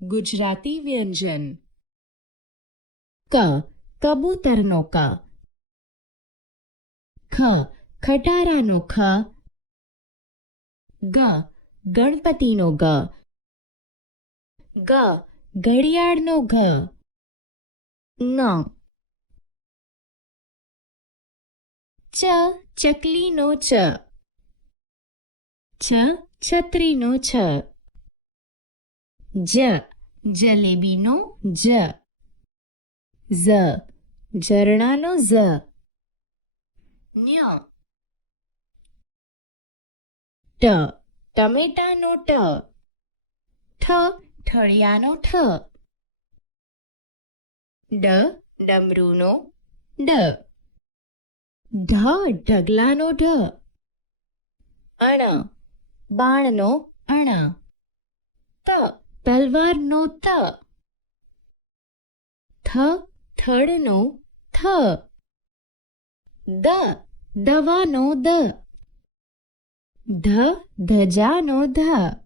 ગુજરાતી વ્યંજન. ક કબૂતરનો ક. ખ ખટારાનો ખ. ગ ગણપતિનો ગ. ગ ઘડિયાળનો ઘ. ङ ચ ચકલીનો ચ. છ છત્રીનો છ. જ જલેબીનો જ. ઝ ઝરણાનો ઝ. ન્ય ટ ટમેટાનો ટ. ઠ ઠળિયાનો ઠ. ડ ડમરૂનો ડ. ઢ ઢગલાનો ઢ. અણ બાણનો અણ. ત તલવારનો ત. થ થડનો થ. દ દવાનો દ. The ધજાનો the.